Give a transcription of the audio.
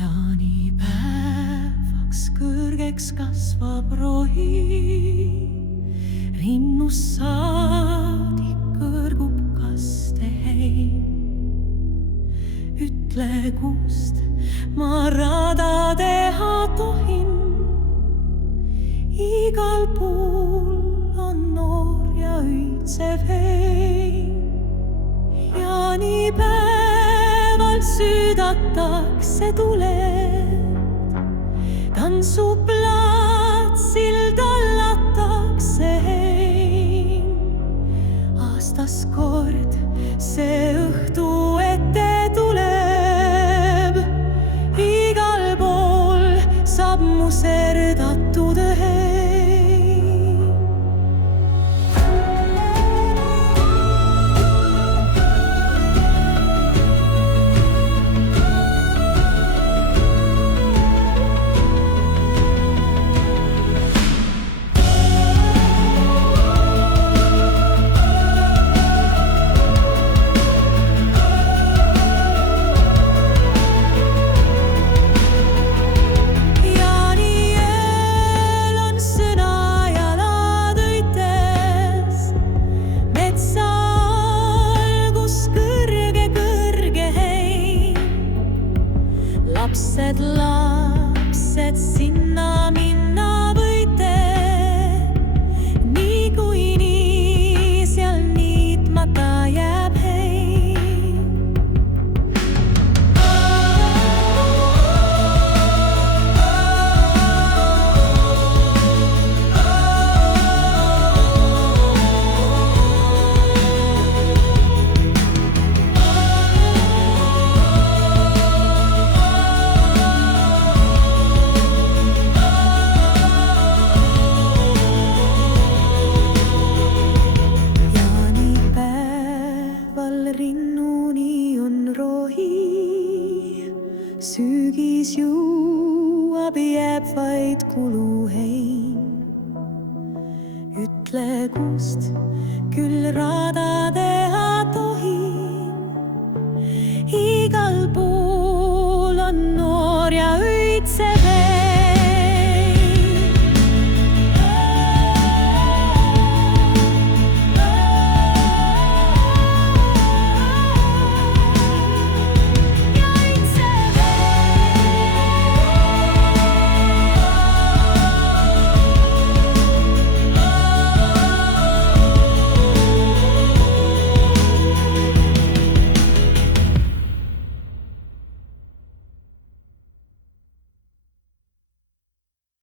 Jaanipäevaks kõrgeks kasvab rohi, rinnust saadik kõrgub kastehein. Ütle, kust ma rada teha tohin, igal pool on noor ja õitsev hein. Jaanipäeval süüdatakse tuled, tantsuplatsil tallatakse hein. Aastas kord see õhtu ette tuleb, igal pool saab muserdatud hein. Lapsed sinna minna võite, niikuinii seal niitmata jääb hein. Rinnuni on rohi, sügis jõuab, jääb vaid kuluhein. Ütle, kust küll radade